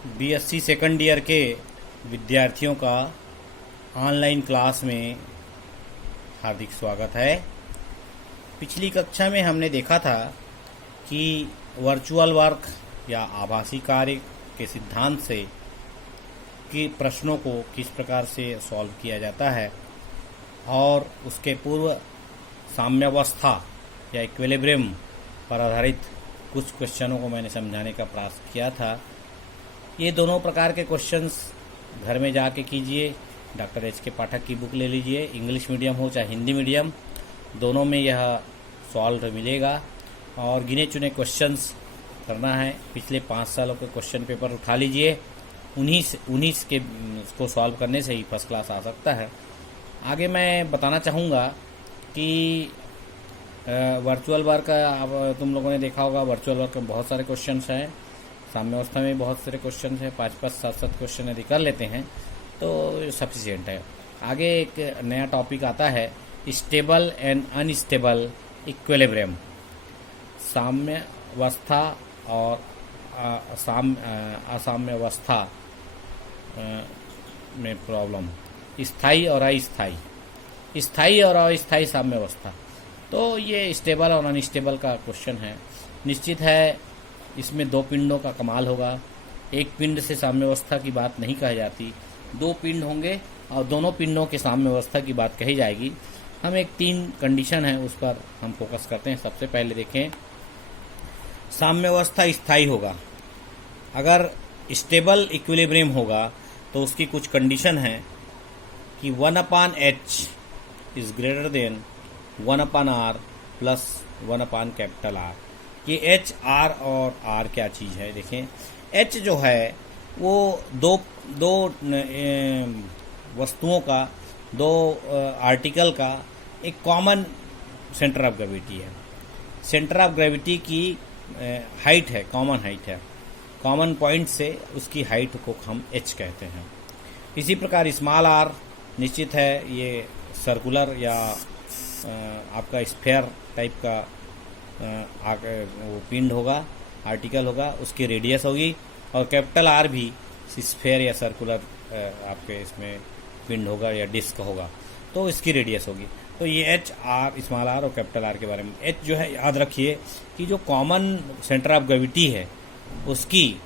BSc second year के विद्यार्थियों का ऑनलाइन क्लास में हार्दिक स्वागत है। पिछली कक्षा में हमने देखा था कि वर्चुअल वर्क या आभासी कार्य के सिद्धांत से कि प्रश्नों को किस प्रकार से सॉल्व किया जाता है और उसके पूर्व साम्यावस्था या इक्विलिब्रियम पर आधारित कुछ क्वेश्चनों को मैंने समझाने का प्रयास किया था। ये दोनों प्रकार के क्वेश्चंस घर में जाके कीजिए। डॉक्टर एच के पाठक की बुक ले लीजिए, इंग्लिश मीडियम हो चाहे हिंदी मीडियम, दोनों में यह सॉल्व मिलेगा। और गिने चुने क्वेश्चंस करना है। पिछले 5 सालों के क्वेश्चन पेपर उठा लीजिए, उन्हीं के को सॉल्व करने से ही फर्स्ट क्लास आ सकता है। आगे मैं बताना चाहूँगा कि वर्चुअल वर्क, अब तुम लोगों ने देखा होगा वर्चुअल वर्क में बहुत सारे क्वेश्चंस हैं, साम्यावस्था में बहुत सारे क्वेश्चन हैं, 5-5, 7-7 क्वेश्चन यदि कर लेते हैं तो सफिशिएंट है। आगे एक नया टॉपिक आता है स्टेबल एंड अनस्टेबल इक्विलिब्रियम, साम्यावस्था और असाम्यावस्था में प्रॉब्लम, स्थायी और अस्थायी, स्थायी और अस्थायी साम्यावस्था। तो ये स्टेबल और अनस्टेबल का क्वेश्चन है। निश्चित है इसमें 2 पिंडों का कमाल होगा। एक पिंड से साम्यावस्था की बात नहीं कही जाती, 2 पिंड होंगे और दोनों पिंडों के साम्यावस्था की बात कही जाएगी। हम एक 3 कंडीशन है उस पर हम फोकस करते हैं। सबसे पहले देखें, साम्यावस्था स्थायी होगा। अगर स्टेबल इक्विलिब्रियम होगा तो उसकी कुछ कंडीशन है कि 1/h is greater than 1/r plus 1/R। ये H, R और R क्या चीज़ है देखें। H जो है वो दो वस्तुओं का, 2 आर्टिकल का एक कॉमन सेंटर ऑफ ग्रेविटी है। सेंटर ऑफ ग्रेविटी की हाइट है, कॉमन हाइट है। कॉमन पॉइंट से उसकी हाइट को हम H कहते हैं। इसी प्रकार स्मॉल r निश्चित है, ये सर्कुलर या आपका स्फेयर टाइप का वो पिंड होगा, आर्टिकल होगा, उसकी रेडियस होगी। और कैपिटल R भी स्फेयर या सर्कुलर आपके इसमें पिंड होगा या डिस्क होगा, तो इसकी रेडियस होगी। तो ये H, R, स्मॉल r और कैपिटल R के बारे में। H जो है याद रखिए कि जो कॉमन सेंटर ऑफ ग्रेविटी है उसकी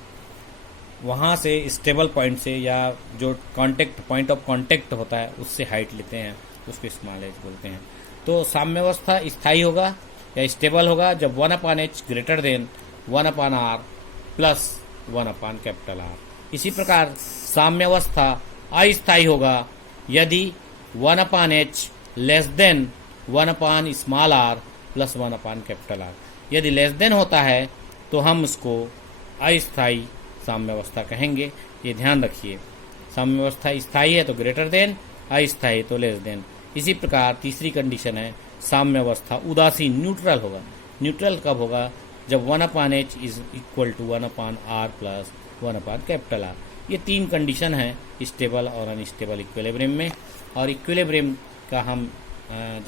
वहाँ से स्टेबल पॉइंट से या जो पॉइंट ऑफ कांटेक्ट होता है उससे हाइट लेते हैं, उसको स्मॉल h बोलते हैं। तो साम्यावस्था स्थायी होगा या स्टेबल होगा जब 1/h greater than 1/r plus 1/R। इसी प्रकार साम्यावस्था अस्थायी होगा यदि 1/h less than 1/r plus 1/R। यदि लेस देन होता है तो हम उसको अस्थायी साम्यावस्था कहेंगे। ये ध्यान रखिए, साम्यावस्था स्थायी है तो ग्रेटर देन, अस्थायी तो लेस देन। इसी प्रकार तीसरी कंडीशन है साम्यावस्था उदासीन, न्यूट्रल होगा। न्यूट्रल कब होगा? जब 1/h is equal to 1/r plus 1/R। ये 3 कंडीशन है स्टेबल और अनस्टेबल इक्विलिब्रियम में। और इक्विलिब्रियम का हम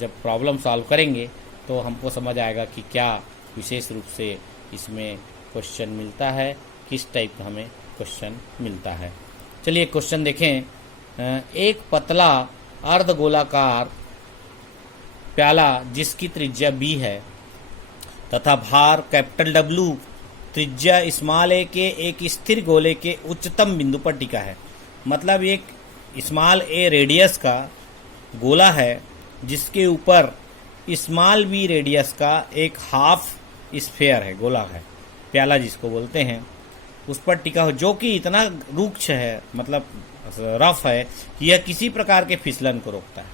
जब प्रॉब्लम सॉल्व करेंगे तो हमको समझ आएगा कि क्या विशेष रूप से इसमें क्वेश्चन मिलता है, किस टाइप का हमें क्वेश्चन मिलता है। चलिए क्वेश्चन देखें। एक पतला अर्धगोलाकार प्याला जिसकी त्रिज्या b है तथा भार कैपिटल W त्रिज्या स्मॉल a के एक स्थिर गोले के उच्चतम बिंदु पर टिका है। मतलब एक स्मॉल a रेडियस का गोला है जिसके ऊपर स्मॉल b रेडियस का एक हाफ स्फेयर है, गोला है, प्याला जिसको बोलते हैं, उस पर टिका हो, जो कि इतना रुक्ष है, मतलब रफ है कि यह किसी प्रकार के फिसलन को रोकता है।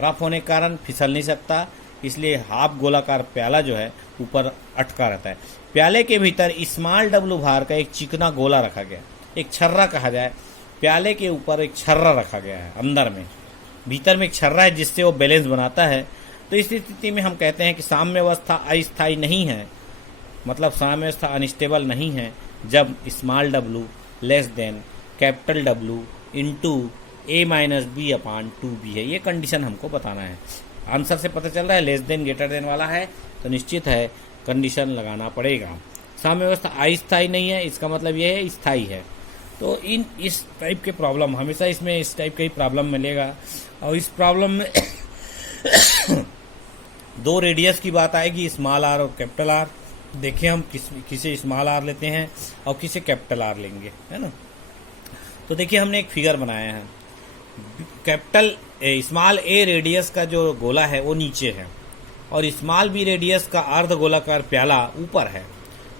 रफ होने के कारण फिसल नहीं सकता, इसलिए हाफ गोलाकार प्याला जो है ऊपर अटका रहता है। प्याले के भीतर स्मॉल w भार का एक चिकना गोला रखा गया, एक छर्रा कहा जाए। प्याले के ऊपर एक छर्रा रखा गया है, अंदर में, भीतर में एक छर्रा है जिससे वो बैलेंस बनाता है। तो इस स्थिति में हम कहते हैं कि साम्यावस्था अस्थायी नहीं है, मतलब साम्यावस्था अनस्टेबल नहीं है जब small w less than capital W into a-b/2b है। ये कंडीशन हमको बताना है। आंसर से पता चल रहा है लेस देन ग्रेटर देन वाला है, तो निश्चित है कंडीशन लगाना पड़ेगा। साम्यावस्था अस्थायी नहीं है, इसका मतलब यह है स्थायी है। तो इस टाइप के प्रॉब्लम हमेशा इसमें इस टाइप का ही प्रॉब्लम मिलेगा। और इस प्रॉब्लम में दो रेडियस की बात आएगी, स्मॉल आर और कैपिटल आर। देखिए हम किसे स्मॉल आर लेते हैं और किसे कैपिटल आर लेंगे, है ना। तो देखिए हमने एक फिगर बनाया है। कैपिटल स्मॉल ए रेडियस का जो गोला है वो नीचे है और स्मॉल बी रेडियस का अर्ध गोलाकार प्याला ऊपर है।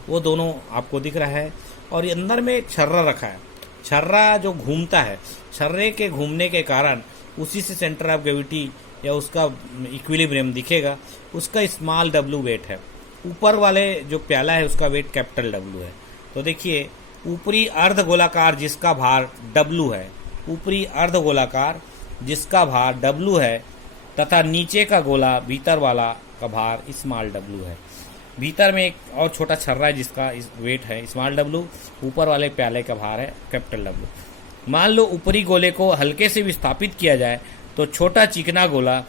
वो दोनों आपको दिख रहा है और अंदर में एक छर्रा रखा है। छर्रा जो घूमता है, छर्रे के घूमने के कारण उसी से सेंटर ऑफ ग्रेविटी या उसका इक्विलिब्रियम दिखेगा। उसका स्मॉल डब्लू वेट है। ऊपर वाले जो प्याला है उसका वेट कैपिटल डब्लू है। तो देखिए ऊपरी अर्ध गोलाकार जिसका भार डब्लू है, ऊपरी अर्ध गोलाकार जिसका भार डब्लू है तथा नीचे का गोला भीतर वाला का भार स्मॉल डब्लू है। भीतर में एक और छोटा छर्रा है जिसका वेट है स्मॉल डब्लू, ऊपर वाले प्याले का भार है कैपिटल डब्लू। मान लो ऊपरी गोले को हल्के से विस्थापित किया जाए तो छोटा चिकना गोला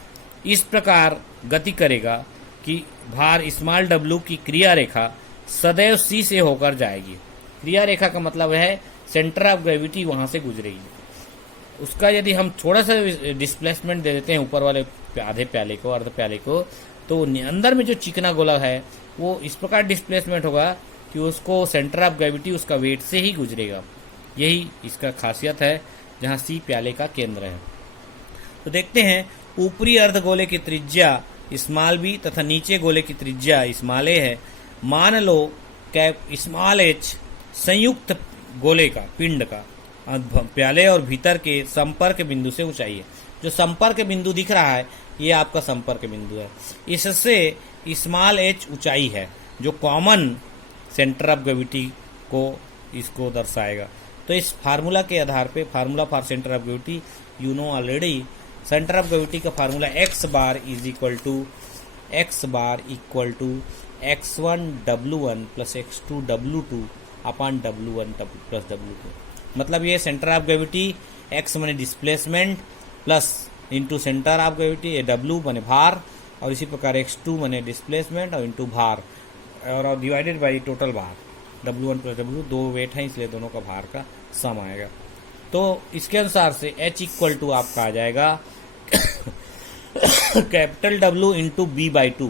इस प्रकार गति करेगा कि भार स्मॉल डब्लू की क्रिया रेखा सदैव सी से होकर जाएगी। क्रिया रेखा का मतलब है सेंटर ऑफ ग्रेविटी वहां से गुजरेगी। उसका यदि हम थोड़ा सा डिस्प्लेसमेंट दे देते हैं ऊपर वाले आधे प्याले को, अर्ध प्याले को, तो अंदर में जो चिकना गोला है वो इस प्रकार डिस्प्लेसमेंट होगा कि उसको सेंटर ऑफ ग्रेविटी उसका वेट से ही गुजरेगा। यही इसका खासियत है, जहां सी प्याले का केंद्र है। तो देखते हैं ऊपरी अर्ध गोले की त्रिज्या स्मॉल बी तथा नीचे गोले की त्रिज्या स्मॉल ए है। मान लो कैप स्मॉल एच संयुक्त गोले का पिंड का प्याले और भीतर के संपर्क बिंदु से ऊंचाई है। जो संपर्क बिंदु दिख रहा है ये आपका संपर्क बिंदु है। इससे स्मॉल एच ऊंचाई है जो कॉमन सेंटर ऑफ ग्रेविटी को इसको दर्शाएगा। तो इस फार्मूला के आधार पे, formula for centre of gravity you know already, centre of gravity का formula x bar is equal to x1 W1 plus x2 W2 upon W1 plus W2। मतलब ये सेंटर ऑफ ग्रेविटी x माने displacement plus into centre of gravity W माने भार, और इसी प्रकार x2 माने डिस्प्लेसमेंट और इंटू भार और डिवाइडेड बाई टोटल भार। W1 प्लस W दो वेट हैं इसलिए दोनों का भार का सम आएगा। तो इसके अनुसार से H इक्वल टू आपका आ जाएगा capital W into B/2।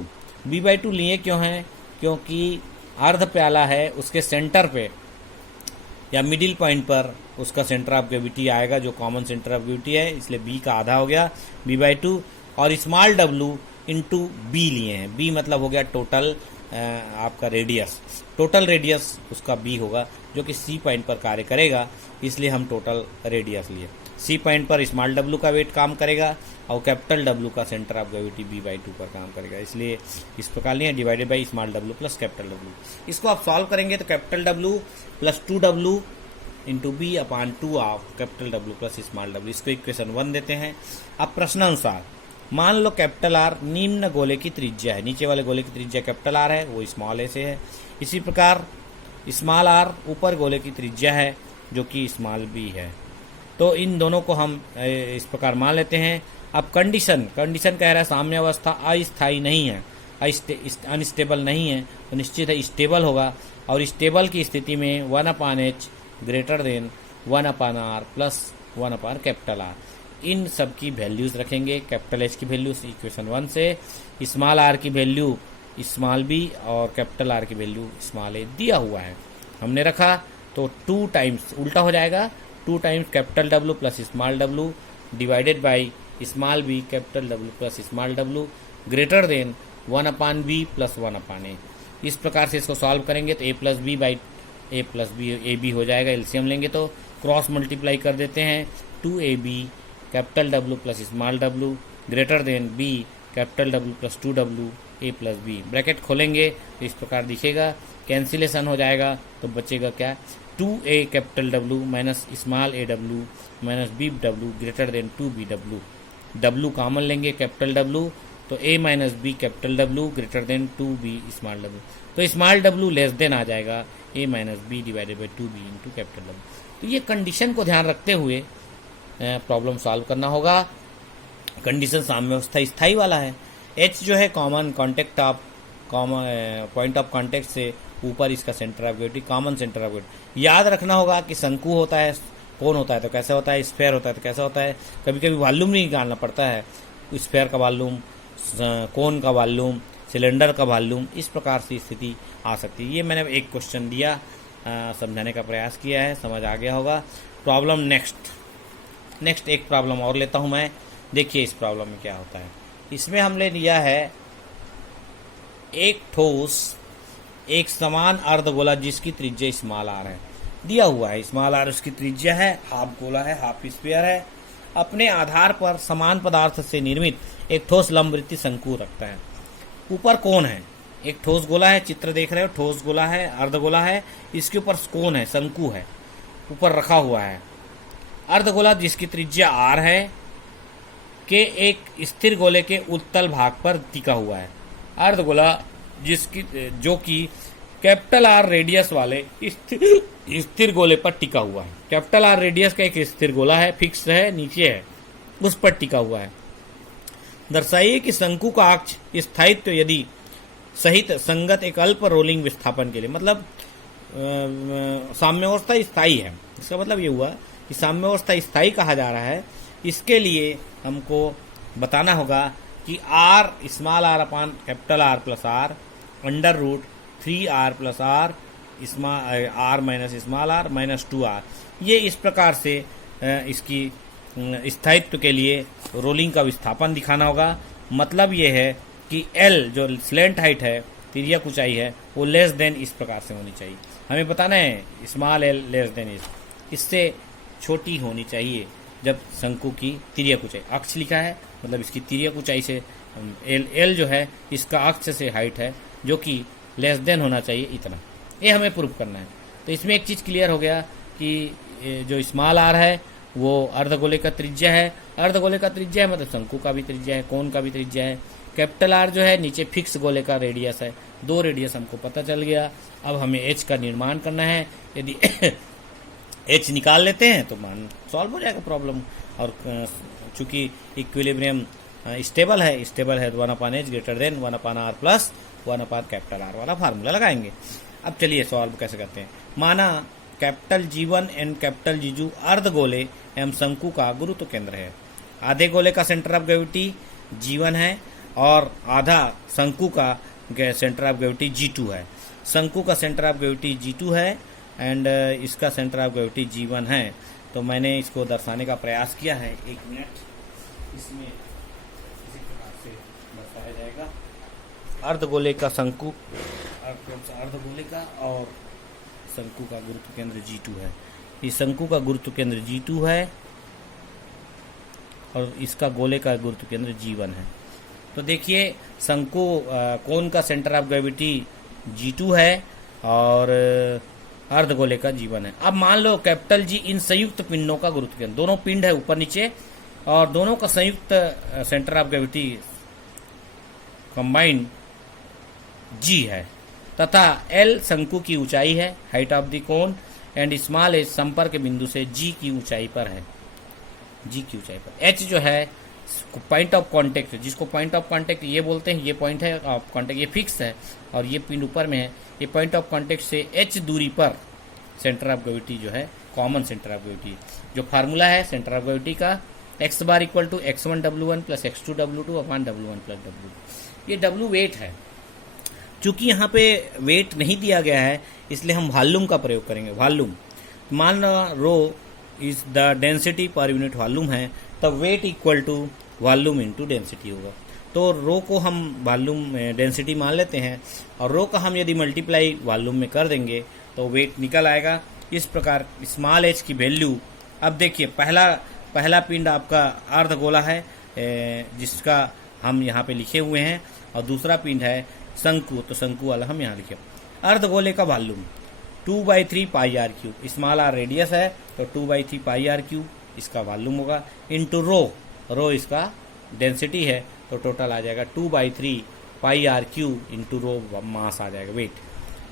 B/2 लिए क्यों है? क्योंकि अर्ध प्याला है, उसके सेंटर पे या मिडिल पॉइंट पर उसका सेंटर ऑफ ग्रेविटी आएगा जो कॉमन सेंटर ऑफ ग्रेविटी है, इसलिए B का आधा हो गया B/2। और स्मॉल W इंटू B लिए हैं। B मतलब हो गया टोटल आपका रेडियस, टोटल रेडियस उसका B होगा जो कि C पॉइंट पर कार्य करेगा, इसलिए हम टोटल रेडियस लिए। C पॉइंट पर स्मॉल W का वेट काम करेगा और कैपिटल W का सेंटर ऑफ ग्रेविटी B/2 पर काम करेगा, इसलिए इस प्रकार लिए divided by small W plus capital W। इसको आप सॉल्व करेंगे तो capital W plus 2W into B upon 2 of capital W plus small W, इसको इक्वेशन 1 देते हैं। अब प्रश्नानुसार मान लो कैपिटल आर निम्न गोले की त्रिज्या है, नीचे वाले गोले की त्रिज्या कैपिटल आर है, वो स्मॉल ए से है। इसी प्रकार स्मॉल आर ऊपर गोले की त्रिज्या है जो कि स्मॉल बी है। तो इन दोनों को हम इस प्रकार मान लेते हैं। अब कंडीशन कह रहा है साम्य अवस्था अस्थायी नहीं है, अनस्टेबल नहीं है, तो निश्चित है स्टेबल होगा। और स्टेबल की स्थिति में 1/h greater than 1/r plus 1/ capital R, इन सब की वैल्यूज रखेंगे। कैपिटल एच की वैल्यू इक्वेशन 1 से, स्मॉल आर की वैल्यू स्मॉल बी और कैपिटल आर की वैल्यू स्मॉल ए दिया हुआ है, हमने रखा। तो 2 टाइम्स उल्टा हो जाएगा, 2 times capital W plus small W divided by small B capital W plus small W greater than 1/b plus 1/a। इस प्रकार से इसको सॉल्व करेंगे तो a plus B by a plus B A B हो जाएगा। एलसीएम लेंगे तो क्रॉस मल्टीप्लाई कर देते हैं, 2ab capital W plus small w greater than b capital W plus 2w a plus b। Bracket खोलेंगे तो इस प्रकार दिखेगा, कैंसिलेशन हो जाएगा तो बचेगा क्या, 2a capital W minus small aw minus bw greater than 2bw। w common लेंगे कैपिटल W तो a minus b capital W greater than 2b small w। तो स्मॉल w लेस देन आ जाएगा a minus b divided by 2b into capital W। तो ये condition को ध्यान रखते हुए प्रॉब्लम सॉल्व करना होगा। कंडीशन साम्य अवस्था स्थायी वाला है। H जो है common contact of common point of contact से ऊपर इसका centre of gravity, common centre of gravity. याद रखना होगा कि शंकु होता है, कोन होता है तो कैसे होता है, स्फेयर होता है तो कैसे होता है। कभी कभी वॉल्यूम नहीं निकालना पड़ता है, स्फेयर का वॉल्यूम, कोन का वॉल्यूम, सिलेंडर का वॉल्यूम, इस प्रकार से स्थिति आ सकती है। ये मैंने एक क्वेश्चन दिया, समझाने का प्रयास किया है, समझ आ गया होगा। प्रॉब्लम नेक्स्ट एक प्रॉब्लम और लेता हूं मैं। देखिए इस प्रॉब्लम में क्या होता है। इसमें हमने लिया है एक ठोस एक समान अर्धगोला जिसकी त्रिज्या स्मॉल आर है, दिया हुआ है स्मॉल आर उसकी त्रिज्या है, हाफ गोला है, हाफ स्फीयर है, अपने आधार पर समान पदार्थ से निर्मित एक ठोस लंबवृत्तीय शंकु रखता है। ऊपर कोण है, एक ठोस गोला है, चित्र देख रहे हो, ठोस गोला है, अर्धगोला है, इसके ऊपर कोण है, शंकु है, ऊपर रखा हुआ है। अर्धगोला जिसकी त्रिज्या आर है के एक स्थिर गोले के उत्तल भाग पर टिका हुआ है। अर्धगोला जो कि कैपिटल आर रेडियस वाले स्थिर गोले पर टिका हुआ है। कैपिटल आर रेडियस का एक स्थिर गोला है, फिक्स है, नीचे है, उस पर टिका हुआ है। दर्शाइए कि शंकु का अक्ष स्थायित्व यदि सहित संगत एक अल्प रोलिंग विस्थापन के लिए, मतलब साम्यावस्था स्थायी है। इसका मतलब ये हुआ कि साम्यावस्था स्थायी कहा जा रहा है। इसके लिए हमको बताना होगा कि R small R upon capital R plus R under root 3r plus R R minus small R minus 2r, ये इस प्रकार से इसकी स्थायित्व के लिए रोलिंग का विस्थापन दिखाना होगा। मतलब ये है कि L जो स्लेंट हाइट है, तिर्यक ऊंचाई है, वो लेस देन इस प्रकार से होनी चाहिए। हमें बताना है स्मॉल l लेस देन इससे छोटी होनी चाहिए जब शंकु की तिर्यक ऊंचाई, अक्ष लिखा है मतलब इसकी तिर्यक ऊंचाई से L जो है इसका अक्ष से हाइट है जो कि लेस देन होना चाहिए इतना, ये हमें प्रूव करना है। तो इसमें एक चीज़ क्लियर हो गया कि जो स्मॉल आर है वो अर्धगोले का त्रिज्या है, अर्धगोले का त्रिज्या है मतलब शंकु का भी त्रिज्या है, कोण का भी त्रिज्या है। कैपिटल आर जो है नीचे फिक्स गोले का रेडियस है, 2 रेडियस हमको पता चल गया। अब हमें एच का निर्माण करना है। यदि एच निकाल लेते हैं तो मान सॉल्व हो जाएगा प्रॉब्लम। और चूंकि इक्विलिब्रियम स्टेबल है 1/h greater than 1/r plus 1/r capital R वाला फार्मूला लगाएंगे। अब चलिए सॉल्व कैसे करते हैं। माना capital G1 and capital G2 अर्धगोले एवं शंकु का गुरुत्व केंद्र है। आधे गोले का सेंटर ऑफ ग्रेविटी G1 है और आधा शंकु का सेंटर ऑफ ग्रेविटी G2 है। शंकु का सेंटर ऑफ ग्रेविटी G2 है एंड इसका सेंटर ऑफ ग्रेविटी G1 है। तो मैंने इसको दर्शाने का प्रयास किया है, 1 मिनट। इसमें इसी प्रकार से दर्शाया जाएगा अर्धगोले का शंकु, अर्धगोले का और शंकु का गुरुत्व केंद्र G2 है। इस शंकु का गुरुत्व केंद्र G2 है और इसका गोले का गुरुत्व केंद्र G1 है। तो देखिए शंकु कोण का सेंटर ऑफ ग्रेविटी G2 है और अर्धगोले का G1 है। अब मान लो कैपिटल G इन संयुक्त पिंडों का गुरुत्व केंद्र, दोनों पिंड है ऊपर नीचे और दोनों का संयुक्त centre of gravity combined G है तथा L शंकु की ऊंचाई है, height of the cone, and small H संपर्क बिंदु से G की ऊंचाई पर है, G की ऊंचाई पर। H जो है पॉइंट ऑफ कांटेक्ट, जिसको पॉइंट ऑफ कांटेक्ट ये बोलते हैं, ये पॉइंट है ऑफ कांटेक्ट, ये फिक्स है और ये पिंड ऊपर में है। ये पॉइंट ऑफ कांटेक्ट से H दूरी पर सेंटर ऑफ ग्रेविटी जो है कॉमन सेंटर ऑफ ग्रेविटी, जो फार्मूला है सेंटर ऑफ ग्रेविटी का x bar equal to x1w1 plus x2w2 upon w1 plus w2। ये w वेट है। चूंकि यहाँ पे वेट नहीं दिया गया है इसलिए हम वॉल्यूम का प्रयोग करेंगे। वॉल्यूम मान rho is the density per unit volume है, तब weight equal to volume into density होगा। तो रो को हम वॉल्यूम डेंसिटी मान लेते हैं और रो का हम यदि मल्टीप्लाई वॉल्यूम में कर देंगे तो वेट निकल आएगा। इस प्रकार स्मॉल एच की वैल्यू, अब देखिए पहला पिंड आपका अर्धगोला है जिसका हम यहाँ पे लिखे हुए हैं और दूसरा पिंड है शंकु, तो शंकु वाला हम यहाँ लिखे। अर्धगोले का volume 2/3 pi R cube, small R radius है तो 2/3 पाई आर क्यूब इसका वॉल्यूम होगा, इंटू रो इसका डेंसिटी है तो टोटल आ जाएगा 2/3 pi R cube into rho mass आ जाएगा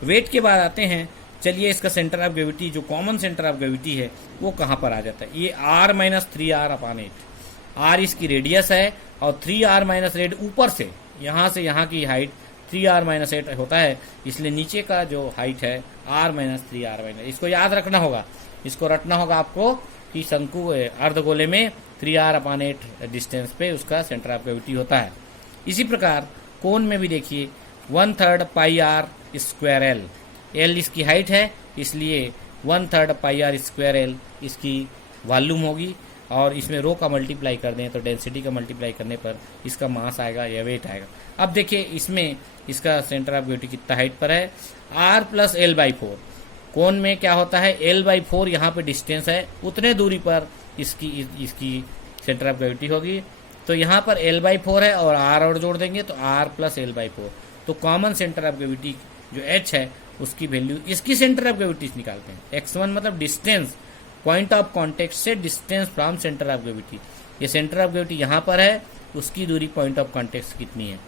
वेट। के बाद आते हैं, चलिए इसका सेंटर ऑफ ग्रेविटी जो कॉमन सेंटर ऑफ ग्रेविटी है वो कहाँ पर आ जाता है। ये r minus 3r upon 8, r इसकी रेडियस है और 3r माइनस रेड ऊपर से यहाँ की हाइट 3r माइनस 8 होता है, इसलिए नीचे का जो हाइट है r माइनस 3r माइनस, इसको याद रखना होगा, इसको रटना होगा आपको कि शंकु अर्धगोले में 3r/8 डिस्टेंस पे उसका सेंटर ऑफ ग्रेविटी होता है। इसी प्रकार कोण में भी देखिए 1/3 pi are square L, L इसकी हाइट है इसलिए 1/3 पाई आर स्क्वायर एल इसकी वॉल्यूम होगी, और इसमें रो का मल्टीप्लाई कर दें तो डेंसिटी का मल्टीप्लाई करने पर इसका मास आएगा या वेट आएगा। अब देखिए इसमें इसका सेंटर ऑफ ग्रेविटी कितना हाइट पर है, r प्लस एल बाई 4। कोण में क्या होता है, l/4 यहाँ पे डिस्टेंस है, उतने दूरी पर इसकी सेंटर ऑफ ग्रेविटी होगी। तो यहाँ पर l/4 है और r और जोड़ देंगे तो r प्लस l/4। तो कॉमन सेंटर ऑफ ग्रेविटी जो h है उसकी वैल्यू, इसकी सेंटर ऑफ ग्रेविटी निकालते हैं। x1 मतलब डिस्टेंस, पॉइंट ऑफ कॉन्टेक्ट से distance from centre of gravity. ये सेंटर ऑफ ग्रेविटी यहाँ पर है, उसकी दूरी पॉइंट ऑफ कॉन्टेक्ट से कितनी है,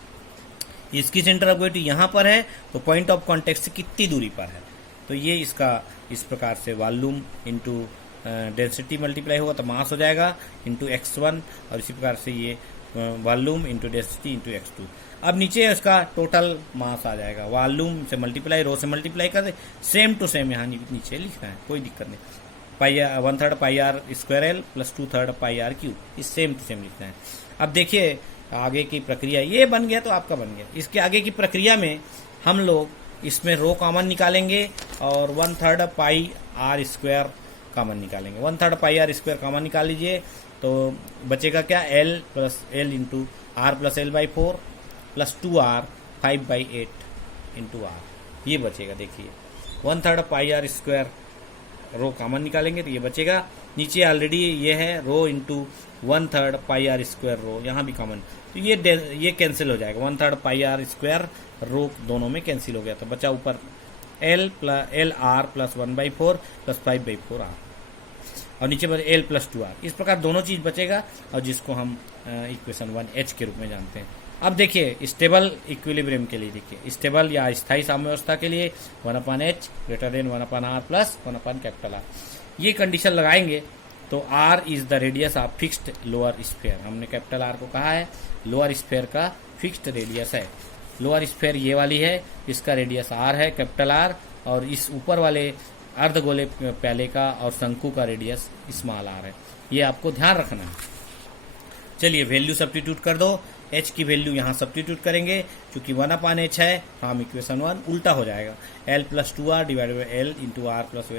इसकी सेंटर ऑफ ग्रेविटी यहाँ पर है तो पॉइंट ऑफ कॉन्टेक्ट से कितनी दूरी पर है। तो ये इसका इस प्रकार से वॉल्यूम इंटू डेंसिटी मल्टीप्लाई होगा तो मास हो जाएगा इंटू x1, और इसी प्रकार से ये volume into density into x2। अब नीचे इसका टोटल मास आ जाएगा, वॉल्यूम से मल्टीप्लाई, रो से मल्टीप्लाई कर दे, सेम टू सेम यहाँ नीचे लिखना है, कोई दिक्कत नहीं। 1/3 pi are square l plus 2/3 pi r cube, इस सेम टू सेम लिखना है। अब देखिए आगे की प्रक्रिया, ये बन गया तो आपका बन गया। इसके आगे की प्रक्रिया में हम लोग इसमें रो कॉमन निकालेंगे और 1/3 पाई आर स्क्वायर कॉमन निकालेंगे। 1/3 पाई आर स्क्वायर कॉमन निकाल लीजिए तो बचेगा क्या, L plus L into R plus L by 4 plus 2r 5/8 into R, ये बचेगा। देखिए 1/3 pi are square rho common निकालेंगे तो ये बचेगा। नीचे ऑलरेडी ये है rho into 1/3 pi are square rho, यहाँ भी कॉमन, तो ये कैंसिल हो जाएगा। 1/3 पाई आर स्क्वायर रो दोनों में कैंसिल हो गया, तो बचा ऊपर L R plus 1/4 plus 5/4 R, और नीचे पर एल प्लस 2r। इस प्रकार दोनों चीज बचेगा, और जिसको हम इक्वेशन 1h के रूप में जानते हैं। अब देखिए स्टेबल इक्विलिब्रियम के लिए, देखिए स्टेबल या स्थायी साम्यावस्था के लिए 1/h greater than 1/r plus 1/R। ये कंडीशन लगाएंगे तो r is the radius of fixed lower sphere. हमने कैपिटल R को कहा है लोअर स्फीयर का फिक्स्ड रेडियस है। लोअर स्फीयर ये वाली है, इसका रेडियस r है कैपिटल R, और इस ऊपर वाले अर्धगोले प्याले का और शंकु का रेडियस स्मॉल r है। ये आपको ध्यान रखना है। चलिए वैल्यू सब्स्टिट्यूट कर दो, h की वैल्यू यहाँ सब्स्टिट्यूट करेंगे, क्योंकि 1/h है हम इक्वेशन 1 उल्टा हो जाएगा, l plus 2r divided by l into R plus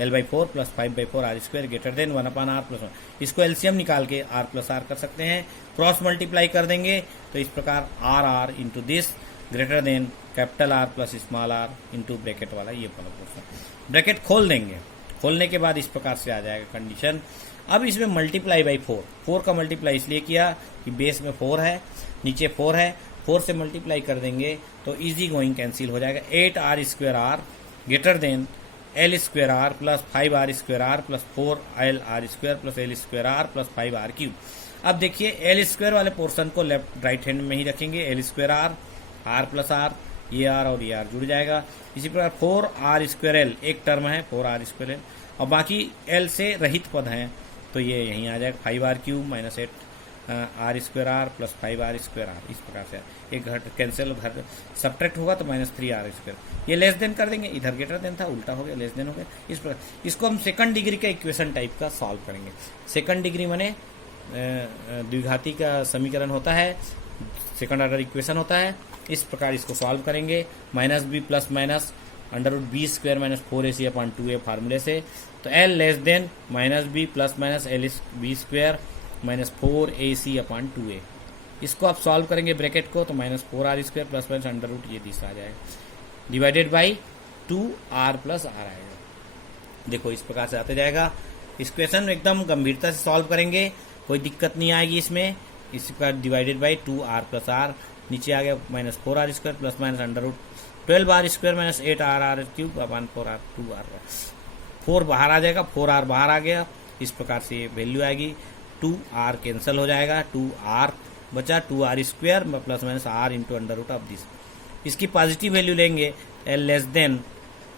l/4 plus 5/4 r square greater than 1/r plus 1। इसको एलसीएम निकाल के r प्लस r कर सकते हैं, क्रॉस मल्टीप्लाई कर देंगे तो इस प्रकार r into this greater than capital R plus small r into bracket वाला ये वाला ब्रैकेट खोल देंगे। खोलने के बाद इस प्रकार से आ जाएगा कंडीशन। अब इसमें मल्टीप्लाई बाई 4 का मल्टीप्लाई इसलिए किया कि बेस में 4 है, नीचे 4 है, 4 से मल्टीप्लाई कर देंगे तो इजी गोइंग कैंसिल हो जाएगा। 8r square r greater than l square r plus 5r square r plus 4l square plus l square r plus 5r cube. अब देखिए l स्क्वायर वाले पोर्शन को लेफ्ट राइट हैंड में ही रखेंगे, l square r plus r, ये r और ये r जुड़ जाएगा। इसी प्रकार 4r स्क्वायर l एक टर्म है 4r स्क्वायर l, और बाकी l से रहित पद हैं तो ये यहीं आ जाएगा 5r cube minus 8r square r plus 5r square r। इस प्रकार से एक घट कैंसिल घर सब्ट्रैक्ट होगा तो माइनस 3r स्क्वायर, ये लेस देन कर देंगे, इधर ग्रेटर देन था उल्टा हो गया, लेस देन हो गया। इस प्रकार इसको हम सेकंड डिग्री का इक्वेशन टाइप का सॉल्व करेंगे। सेकंड डिग्री माने द्विघाती का समीकरण होता है, सेकंड ऑर्डर इक्वेशन होता है। इस प्रकार इसको सॉल्व करेंगे, minus B plus minus √b square minus 4ac/2a फार्मूले से, तो l less than minus B plus minus L B square minus 4ac/2a। इसको आप सॉल्व करेंगे ब्रैकेट को तो minus 4r square plus minus under root ये तीसरा आ जाएगा divided by 2r plus r आएगा। देखो इस प्रकार से आते जाएगा। इस क्वेश्चन में एकदम गंभीरता से सॉल्व करेंगे, कोई दिक्कत नहीं आएगी इसमें। इसका divided by 2r plus r, नीचे आ गया minus 4r square plus minus under root 12r square minus 8r cube upon 4r 2r, 4 बाहर आ जाएगा, 4r बाहर आ गया। इस प्रकार से ये वैल्यू आएगी, 2r कैंसिल हो जाएगा, 2r बचा 2r square plus minus r into under root of this. इसकी पॉजिटिव वैल्यू लेंगे, l less than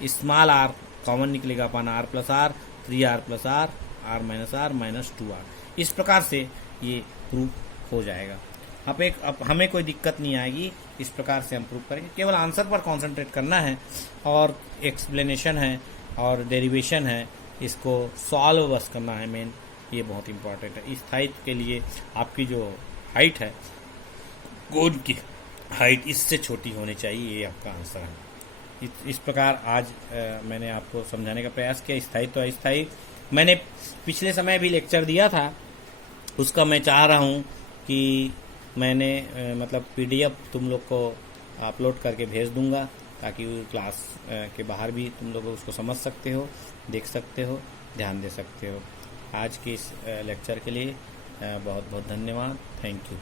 small r common निकलेगा upon r plus r, 3r plus r minus 2r। इस प्रकार से ये प्रूफ हो जाएगा। हमें कोई दिक्कत नहीं आएगी। इस प्रकार से हम प्रूव करेंगे। केवल आंसर पर कॉन्सेंट्रेट करना है और एक्सप्लेनेशन है और डेरिवेशन है, इसको सॉल्व बस करना है मेन, ये बहुत इंपॉर्टेंट है। स्थायित्व के लिए आपकी जो हाइट है, कोन की हाइट इससे छोटी होनी चाहिए, ये आपका आंसर है। इस प्रकार आज मैंने आपको समझाने का प्रयास किया। स्थायित्व तो अस्थायी मैंने पिछले समय भी लेक्चर दिया था, उसका मैं चाह रहा हूँ कि मैंने मतलब पीडीएफ तुम लोग को अपलोड करके भेज दूंगा, ताकि क्लास के बाहर भी तुम लोग उसको समझ सकते हो, देख सकते हो, ध्यान दे सकते हो। आज के इस लेक्चर के लिए बहुत बहुत धन्यवाद। Thank you.